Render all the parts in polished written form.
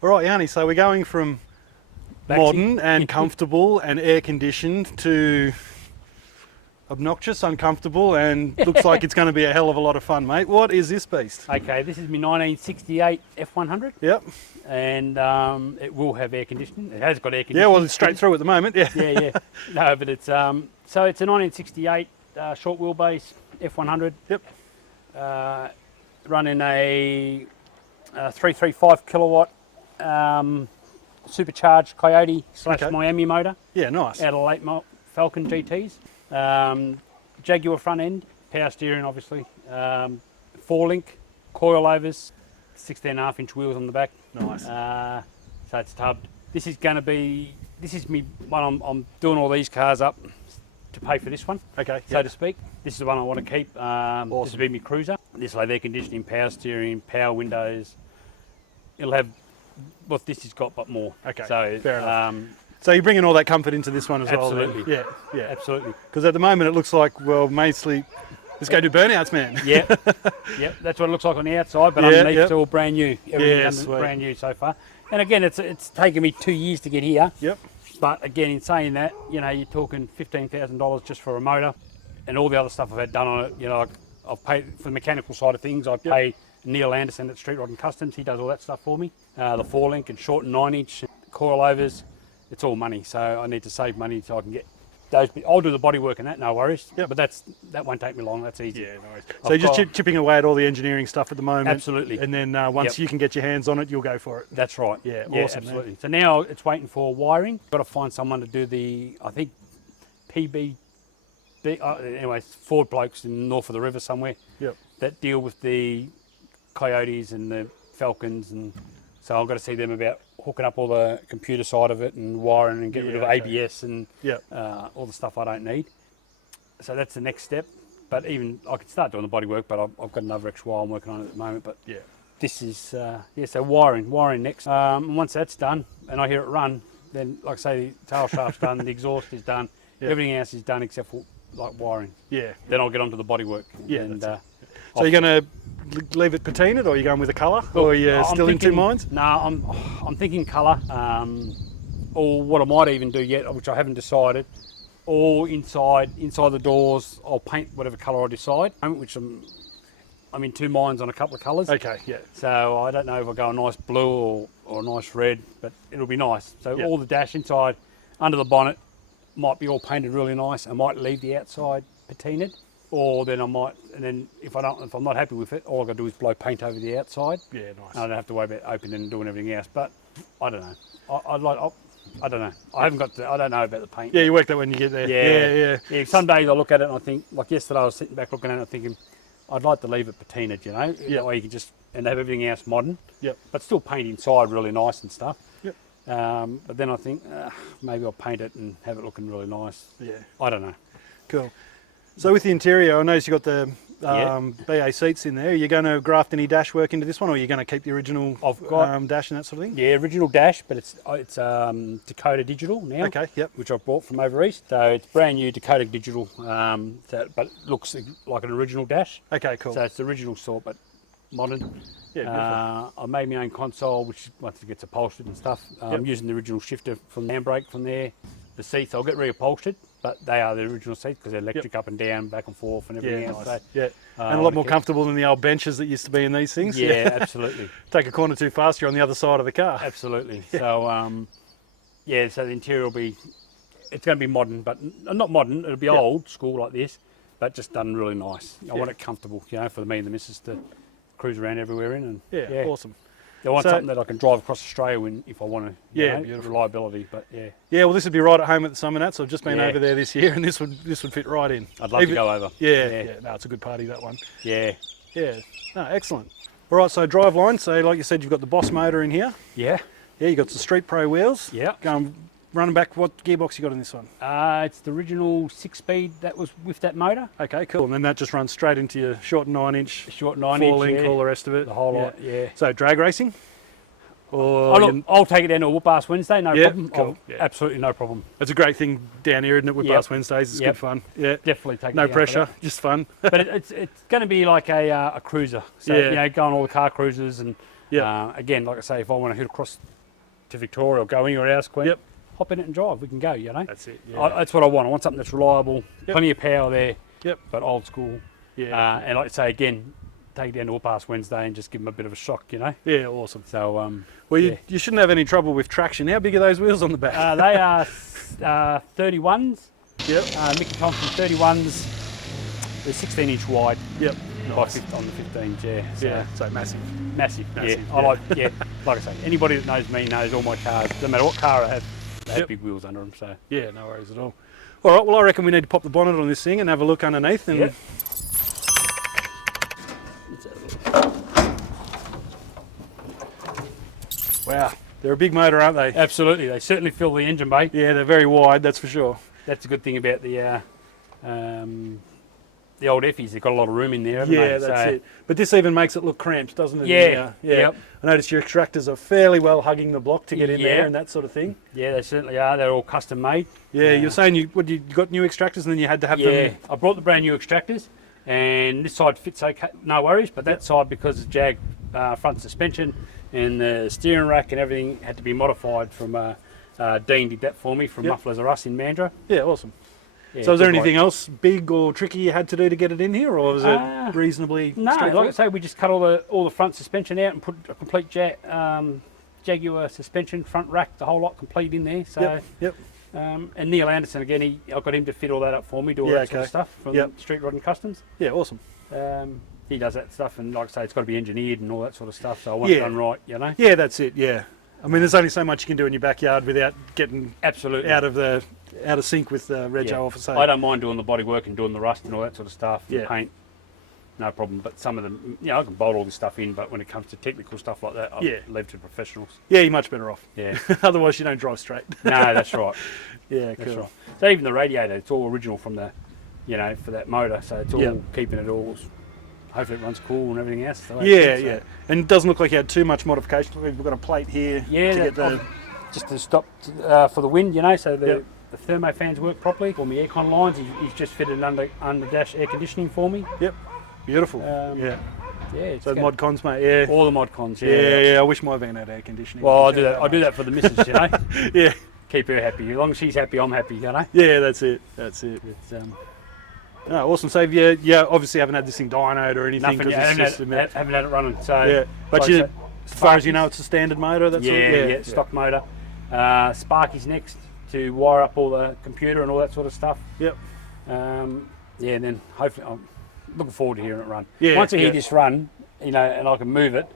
All right, Yanni, so we're going from modern and comfortable and air conditioned to obnoxious, uncomfortable, and looks like it's going to be a hell of a lot of fun, mate. What is this beast? Okay, this is my 1968 F100, Yep. and it will have air conditioning. It has got air conditioning. Yeah, well, it's straight through at the moment. Yeah. Yeah. No, but it's so it's a 1968 short wheelbase F100. Yep. Running a 335 kilowatt supercharged Coyote / Miami motor Yeah, nice. out of late Falcon GTs. Jaguar front end, power steering obviously, 4-link, coilovers, 16.5-inch wheels on the back. Nice. So it's tubbed. This is me one I'm doing all these cars up to pay for this one, Okay. so to speak. This is the one I want to keep. This will be my cruiser. This will have air conditioning, power steering, power windows. It'll have what this has got, but more. Okay, So fair enough. So you're bringing all that comfort into this one as Absolutely. well? Yeah. Absolutely. Because at the moment it looks like, well, mostly, let's go do burnouts, man. Yep. That's what it looks like on the outside, but Yeah, underneath yep. it's all brand new. Everything's sweet. brand new so far. And again, it's taken me 2 years to get here. Yep. But again, in saying that, you're talking $15,000 just for a motor, and all the other stuff I've had done on it. I've paid for the mechanical side of things. I pay Neil Anderson at Street Rod and Customs. He does all that stuff for me. The 4-link and short and 9-inch coilovers. It's all money, so I need to save money so I can get those. I'll do the body work and that, no worries. Yep. But that won't take me long. That's easy. Yeah, no worries. So you're just chipping away at all the engineering stuff at the moment. Absolutely. And then once you can get your hands on it, you'll go for it. That's right. Yeah, awesome, absolutely. So now it's waiting for wiring. Got to find someone to do I think PB. Anyway, Ford blokes in north of the river somewhere. Yep. That deal with the Coyotes and the Falcons, and so I've got to see them about hooking up all the computer side of it and wiring and get rid of ABS and all the stuff I don't need. So that's the next step. But even I could start doing the bodywork, but I've got another XY I'm working on at the moment. But this is so wiring next. And once that's done and I hear it run, then like I say, the tail shaft's done, the exhaust is done, everything else is done except for like wiring. Yeah. Then I'll get onto the bodywork. Yeah. And, so you're going to leave it patinaed, or are you going with a colour, or are you still in two minds? No, I'm thinking colour, or what I might even do yet, which I haven't decided. Or inside the doors, I'll paint whatever colour I decide. Which I'm in two minds on a couple of colours. Okay. Yeah. So I don't know if I go a nice blue or a nice red, but it'll be nice. So all the dash inside, under the bonnet, might be all painted really nice. I might leave the outside patinaed. Or then I might, and then if I'm not happy with it, all I've got to do is blow paint over the outside. Yeah, nice. And I don't have to worry about opening and doing everything else. But I don't know. I don't know. I don't know about the paint. Yeah, you work that when you get there. Yeah. Some days I look at it and I think, like yesterday I was sitting back looking at it thinking, I'd like to leave it patinaed, that way you can just, and have everything else modern. Yep. But still paint inside really nice and stuff. Yep. But then I think, maybe I'll paint it and have it looking really nice. Yeah. I don't know. Cool. So with the interior, I noticed you've got the BA seats in there. Are you going to graft any dash work into this one, or are you going to keep the original dash and that sort of thing? Yeah, original dash, but it's Dakota Digital now. Okay, yep. Which I bought from over east. So it's brand new Dakota Digital, but looks like an original dash. Okay, cool. So it's the original sort, but modern. Yeah, I made my own console, which once it gets upholstered and stuff. I'm using the original shifter from the handbrake from there. The seats I'll get reupholstered, but they are the original seats because they're electric up and down, back and forth, and everything else. Nice. So, and a lot more comfortable than the old benches that used to be in these things. Yeah, absolutely. Take a corner too fast, you're on the other side of the car. Absolutely. So, so the interior will be, it's going to be modern, but not modern. It'll be old school like this, but just done really nice. I want it comfortable, for me and the missus to cruise around everywhere in. And awesome. I want something that I can drive across Australia if I want to. Beautiful. Reliability, but Yeah, well, this would be right at home at the Summer Nats. I've just been over there this year, and this would fit right in. I'd love to go over. Yeah. No, it's a good party, that one. Yeah. No, excellent. All right, so drive line. So like you said, you've got the Boss motor in here. Yeah. Yeah, you got the Street Pro wheels. Yeah. Running back, what gearbox you got in this one? It's the original 6-speed that was with that motor. Okay, cool. And then that just runs straight into your short 9-inch, 9-inch, 4-link, all the rest of it. The whole lot, yeah. So drag racing? Or I'll take it down to a Whoop-Ass Wednesday, no problem. Cool. Absolutely no problem. It's a great thing down here, isn't it? Whoop-Ass Wednesdays, it's good fun. Yeah, definitely take it no down pressure, just fun. But it's going to be like a cruiser. So, going on all the car cruises and Yeah. Again, like I say, if I want to head across to Victoria or go anywhere else, Queen, Yep. hop in it and drive. We can go, you know. That's it. Yeah. That's what I want. I want something that's reliable, Yep. plenty of power there, Yep. but old school. Yeah. And like I say, again, take it down to All Pass Wednesday and just give them a bit of a shock, you know. Yeah. Awesome. So, Well, yeah. you shouldn't have any trouble with traction. How big are those wheels on the back? They are 31s. Yep. Mickey Thompson 31s. They're 16-inch wide. Yep. By Nice. on the 15s, yeah. So Yeah. So massive. massive, Massive, yeah. I like, like I say, anybody that knows me knows all my cars. No matter what car I have, they have Yep. big wheels under them. So Yeah. No worries at all. All right. Well, I reckon we need to pop the bonnet on this thing and have a look underneath. And Yep. wow, they're a big motor, aren't they? absolutely, they certainly fill the engine bay. Yeah, they're very wide. That's for sure. That's a good thing about the old Effies. They've got a lot of room in there, haven't they? Yeah, that's So, it. But this even makes it look cramped, doesn't it? Yeah, Yeah. yep. I noticed your extractors are fairly well hugging the block to get in Yeah. there and that sort of thing. Yeah, they certainly are. They're all custom made. Yeah, you're saying you got new extractors and then you had to have Yeah, them. I brought the brand new extractors, and this side fits okay, no worries. But that side, because of Jag front suspension and the steering rack and everything, had to be modified from. Dean did that for me from Yep. Mufflers R Us in Mandurah. Yeah, awesome. Yeah, So is there good anything else big or tricky you had to do to get it in here, or was it reasonably No, like I straightforward? say, we just cut all the front suspension out and put a complete Jaguar suspension, front rack, the whole lot complete in there. So, Yep. and Neil Anderson again, I got him to fit all that up for me, do all Yeah, that sort of okay. stuff from Yep. Street Rod and Customs. Yeah, awesome. He does that stuff, and like I say, it's got to be engineered and all that sort of stuff. So I want it Yeah. done right, you know. Yeah, that's it. Yeah. I mean, there's only so much you can do in your backyard without getting Absolutely. out of sync with the rego Yeah. officer. I don't mind doing the body work and doing the rust and all that sort of stuff. And Yeah. paint, no problem. But some of them, I can bolt all this stuff in. But when it comes to technical stuff like that, I Yeah. leave to professionals. Yeah, you're much better off. Yeah. Otherwise, you don't drive straight. No, that's right. Yeah, That's cool. right. So even the radiator, it's all original from the, for that motor. So it's all Yeah. keeping it all. Hopefully it runs cool and everything else. So Yeah, so- yeah. And it doesn't look like you had too much modification. We've got a plate here Yeah, to get the... just to stop for the wind, so the Yep. the thermo fans work properly. For my aircon lines, he's just fitted under dash air conditioning for me. Yep. Beautiful. Yeah. Yeah. It's So the good. mod cons, mate. Yeah. All the mod cons. Yeah. I wish my van had air conditioning. Well, I do that. I do that for the missus, Yeah. Keep her happy. As long as she's happy, I'm happy. Yeah, that's it. That's it. It's, Oh, awesome. So you obviously haven't had this thing dynoed or anything nothing. because Yeah, it's just haven't had it running. So yeah. But like you, I said, as far as you know, Sparkies. it's a standard motor. That's Yeah, stock motor. Sparky's next to wire up all the computer and all that sort of stuff. Yep. And then hopefully I'm looking forward to hearing it run. Yeah, Once I hear yeah. this run, and I can move it,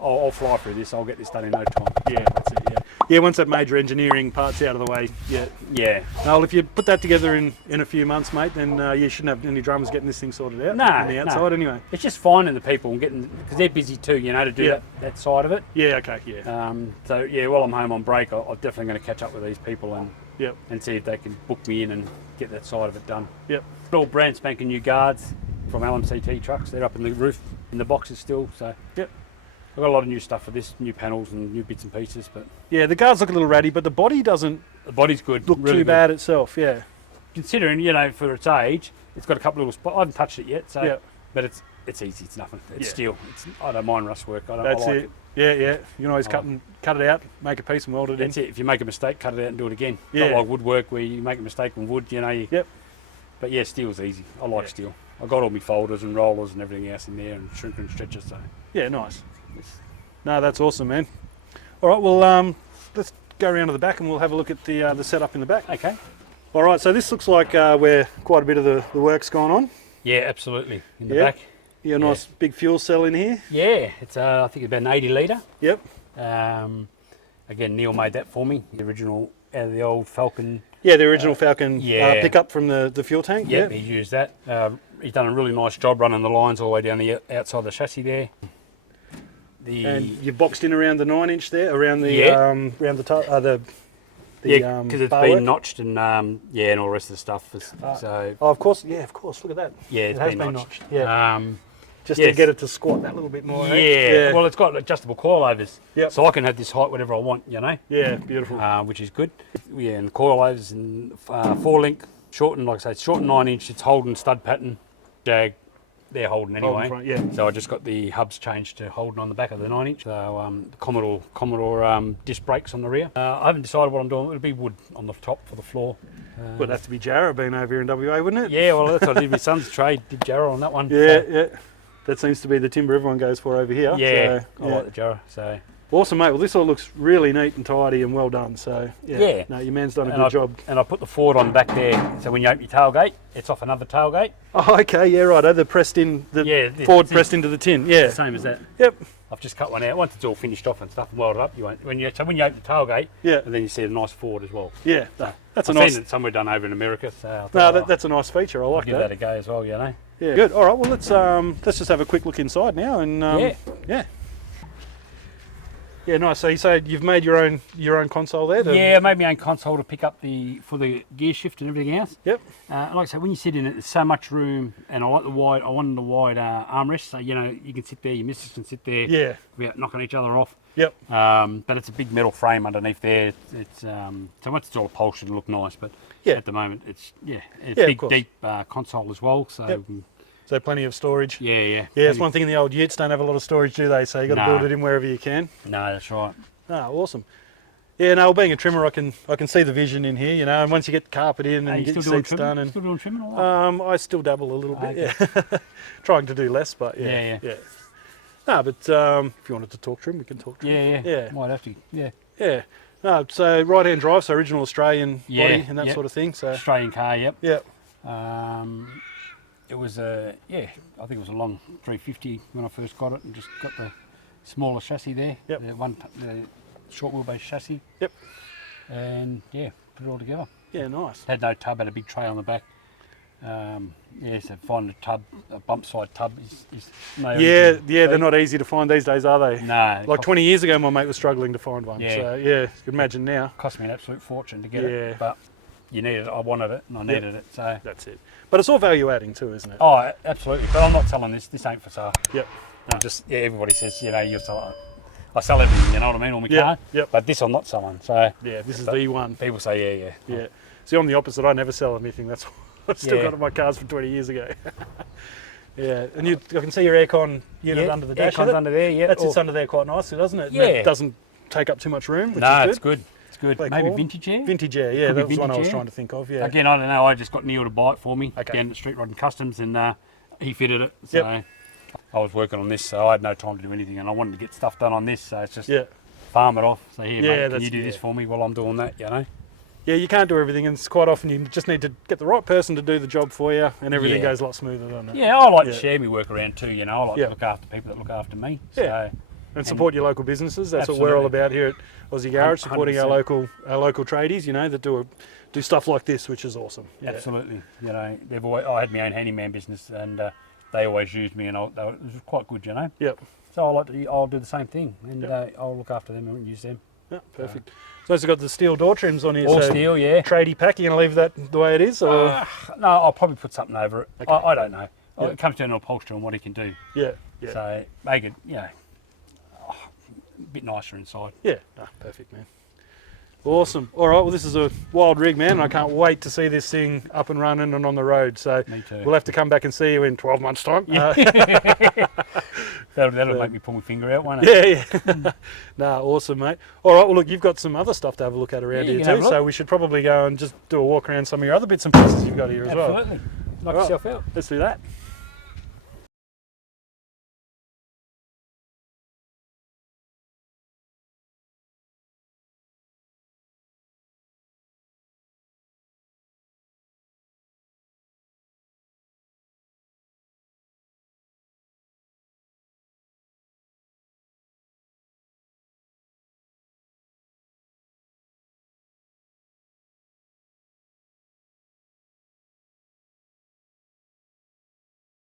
I'll fly through this. I'll get this done in no time. Yeah, that's it. Yeah. Yeah. Once that major engineering part's out of the way, yeah. Yeah. Well, if you put that together in a few months, mate, then you shouldn't have any dramas getting this thing sorted out No, on the no. outside anyway. It's just finding the people and getting, because they're busy too, to do Yeah. that side of it. Yeah, okay, yeah. So yeah, while I'm home on break, I'm definitely going to catch up with these people Yep. and see if they can book me in and get that side of it done. Yep. All brand spanking new guards from LMCT trucks. They're up in the roof, in the boxes still. So Yep. I've got a lot of new stuff for this, new panels and new bits and pieces. But Yeah, the guards look a little ratty, but the body doesn't the body's good. look really too good. bad itself, yeah. Considering for its age, it's got a couple little spots. I haven't touched it yet, so Yep. but it's easy. It's nothing. It's Yeah. steel. I don't mind rust work. I That's like it. Yeah, yeah. You can always Oh. cut it out, make a piece and weld it That's in. it. If you make a mistake, cut it out and do it again. Yeah. Not like woodwork where you make a mistake on wood, Yep. But yeah, steel's easy. I like Yeah. steel. I've got all my folders and rollers and everything else in there and shrinker and stretchers. So Yeah, nice. it's, No, that's awesome, man. All right, well, let's go around to the back and we'll have a look at the setup in the back. okay. All right, so this looks like where quite a bit of the work's gone on. Yeah, absolutely. In the Yeah. back. Yeah, nice big fuel cell in here. Yeah, it's I think it's about an 80 litre. Yep. Again, Neil made that for me. The original out of the old Falcon. Yeah, the original Falcon yeah. pickup from the fuel tank. Yeah, Yep. he used that. He's done a really nice job running the lines all the way down the outside the chassis there. And you boxed in around the 9-inch there, around the Yeah. around the Yeah, because it's bar been work. notched and and all the rest of the stuff. So Oh, of course. Yeah, of course. Look at that. yeah, It it's has been been notched. notched. Yeah. Just to yes. get it to squat that little bit more. Yeah. Eh? Well, it's got adjustable coilovers, Yep. so I can have this height whatever I want, Yeah, beautiful. which is good. Yeah, and the coilovers and 4-link, shortened, like I say, it's short 9-inch. It's Holden stud pattern, Jag they're Holden Holden anyway. front, yeah. So I just got the hubs changed to Holden on the back of the 9-inch. So the Commodore disc brakes on the rear. I haven't decided what I'm doing. It'll be wood on the top for the floor. Would have to be Jarrah being over here in WA, wouldn't it? Yeah, well that's what I did. My son's trade did Jarrah on that one. Yeah, So, yeah. That seems to be the timber everyone goes for over here. yeah, So, I like the Jarrah. So Awesome, mate. Well, this all looks really neat and tidy and well done. So, Yeah. No, your man's done a And good job. and I put the Ford on back there. So when you open your tailgate, it's off another tailgate. Oh, okay. Yeah, right. They're pressed in, the Yeah, Ford it's pressed into the tin. Yeah. the same as that. Yep. I've just cut one out. Once it's all finished off and stuff and welded up, you won't. When you open the tailgate, Yeah. and then you see a nice Ford as well. Yeah. That's a I've nice. seen it somewhere done over in America. So I No, thought, that's a nice feature. I like give that a go as well. You know. Yeah. Good. All right. Well, let's just have a quick look inside now. And yeah. Yeah. Nice. So you say you've made your own console there? Yeah, I made my own console to pick up for the gear shift and everything else. Yep. Like I say, when you sit in it, there's so much room, and I like the wide. I wanted the wide armrest, so you know you can sit there. Your missus can sit there. Yeah. Without knocking each other off. Yep. But it's a big metal frame underneath there. It's so once it's all upholstered, it'll look nice. But Yeah. at the moment, it's Yeah, big, of course. deep console as well. So Yep. So plenty of storage. yeah. Yeah, it's Plenty- one thing in the old Utes don't have a lot of storage, do they? So you got to No. build it in wherever you can. No, that's right. Ah, awesome. Yeah, no, being a trimmer, I can see the vision in here, you know. And once you get the carpet in and Are you you get your still doing seats trimming? done, and Still doing trimming or what? I still dabble a little bit. Okay. Yeah, trying to do less, but yeah. No, but if you wanted to talk trim, we can talk trim. Yeah. Yeah. Might have to. Yeah. Yeah. No, so right-hand drive, so original Australian Yeah, body and that yep. sort of thing. So Australian car. Yep. yeah, It was I think it was a long 350 when I first got it, and just got the smaller chassis there. Yep. The short wheelbase chassis. Yep. And yeah, put it all together. yeah, nice. Had no tub, had a big tray on the back. So finding a bump side tub is no Yeah, easy yeah, they're feat. not easy to find these days, are they? No, Like 20 years ago, my mate was struggling to find one. Yeah. So yeah, you can imagine now. cost me an absolute fortune to get Yeah. it, but you needed it. I wanted it, and I needed it. So That's it. But it's all value adding too, isn't it? oh, absolutely. But I'm not selling this. This ain't for sale. Yep. I'm just everybody says you sell it. I sell everything. You know what I mean? All my Yeah, car. yep. But this I'm not selling. So Yeah, this is But- the one. people say yeah. Yeah. See, I'm the opposite. I never sell anything. That's why I've still Yeah. got my cars from 20 years ago. Yeah, and I can see your aircon unit Yeah, under the dash. aircon's under there. Yeah. That sits under there quite nicely, doesn't it? And Yeah. It doesn't take up too much room, which No, is it's good. It's good. What they Maybe call 'em? vintage air. Vintage air, yeah, Could be that was one I vintage was air. trying to think of, yeah. Again, I don't know. I just got Neil to buy it for me Okay. down at Street Rod and Customs, and he fitted it. So Yep. I was working on this, so I had no time to do anything, and I wanted to get stuff done on this. So it's just Yeah. farm it off. So here, Yeah, mate, can that's- you do this yeah. for me while I'm doing that? You know. Yeah, you can't do everything, and it's quite often you just need to get the right person to do the job for you, and everything Yeah. goes a lot smoother, doesn't it? Yeah, I like Yeah. to share my work around too. You know, I like Yeah. to look after people that look after me. Yeah. So And support your local businesses. That's what we're all Absolutely. about here at Aussie Garage, supporting our 100%. local tradies, you know, that do stuff like this, which is awesome. Yeah. absolutely, you know, I had my own handyman business, and they always used me, and it was quite good, you know. Yep. So I'll do the same thing, and I'll look after them and use them. Yeah, perfect. So it's got the steel door trims on here. All so steel, yeah. Tradie pack, you going to leave that the way it is? Or? No, I'll probably put something over it. Okay. I don't know. Yeah. It comes down to upholstery and what he can do. Yeah, yeah. So make it, a bit nicer inside. Yeah, perfect, man. Awesome. All right, well, this is a wild rig, man. And I can't wait to see this thing up and running and on the road. So Me too. we'll have to come back and see you in 12 months' time. That'll make me pull my finger out, won't it? Yeah. Nah, awesome, mate. All right, well, look, you've got some other stuff to have a look at around Yeah, you here can have too. a look. So we should probably go and just do a walk around some of your other bits and pieces you've got here as well. Absolutely. Knock Right. yourself out. Let's do that.